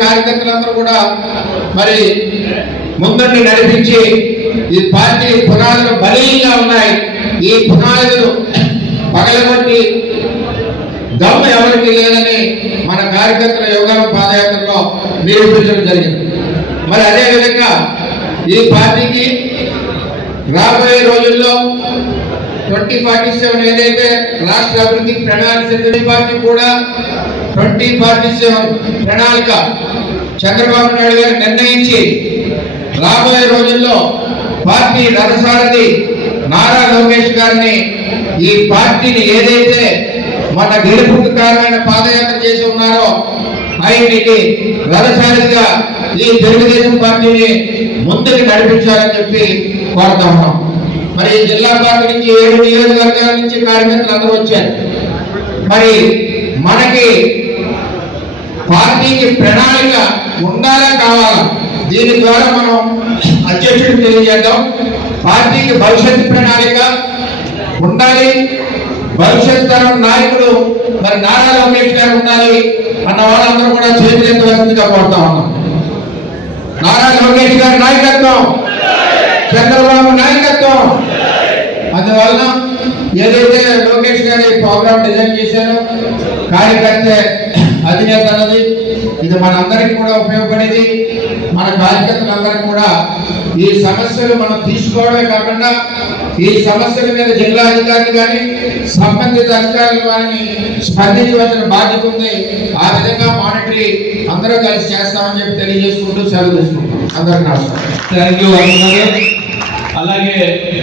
కార్యకర్తలందరూ కూడా మరి ముందండి నడిపించి ఈ పార్టీ పునాదులు బలీయంగా ఉన్నాయి ఈ పునాదులు పగలగొట్టి దమ్ము ఎవరికి లేదని మన కార్యకర్తల యోగా పాదయాత్రలో నిరూపించడం జరిగింది మరి అదేవిధంగా ఈ పార్టీకి రాబోయే రోజుల్లో ట్వంటీ ఫార్టీ సెవెన్ ఏదైతే రాష్ట్ర అభివృద్ధి ప్రణాళిక పార్టీ కూడా ట్వంటీ ఫార్టీ సెవెన్ ప్రణాళిక చంద్రబాబు నాయుడు గారు నిర్ణయించి రాబోయే రోజుల్లో పార్టీ రథసారథి నారా లోకేష్ గారిని ఈ పార్టీని ఏదైతే మన గెలుపుకు కారణమైన పాదయాత్ర చేసి ఉన్నారో ఆయన్ని రథసారిగా ఈ తెలుగుదేశం పార్టీని ముందుకు నడిపించాలని చెప్పి కోరుతా ఉన్నాం మరి జిల్లా పార్టీ నుంచి ఏడు నియోజకవర్గాల నుంచి కార్యకర్తలు అందరూ వచ్చారు మరి మనకి పార్టీకి ప్రణాళిక ఉండాలా కావాలా దీని ద్వారా మనం అధ్యక్షుడికి తెలియజేద్దాం పార్టీకి భవిష్యత్ ప్రణాళిక ఉండాలి భవిష్యత్ తరం నాయకుడు మరి నారా లోకేష్ గారు ఉండాలి అన్న వాళ్ళందరూ కూడా వస్తుందిగా కోరుతా ఉన్నాం నారా లోకేష్ గారి నాయకత్వం చంద్రబాబు అందువలన ఏదైతే లోకేష్ గారి ప్రోగ్రామ్ డిజైన్ చేశారో కార్యకర్త అధినేత అన్నది ఇది మనందరికి కూడా ఉపయోగపడేది మన కార్యకర్తలందరికీ కూడా ఈ సమస్యలు మనం తీసుకోవడమే కాకుండా ఈ సమస్యల మీద జిల్లా అధికారులు కానీ సంబంధిత అధికారులు వారిని స్పందించవలసిన బాధ్యత ఉంది ఆ విధంగా మానిటరీ అందరూ కలిసి చేస్తామని చెప్పి తెలియజేసుకుంటూ సెలవు తీసుకుంటాం అందరికీ నమస్కారం థ్యాంక్ యూ అలాగే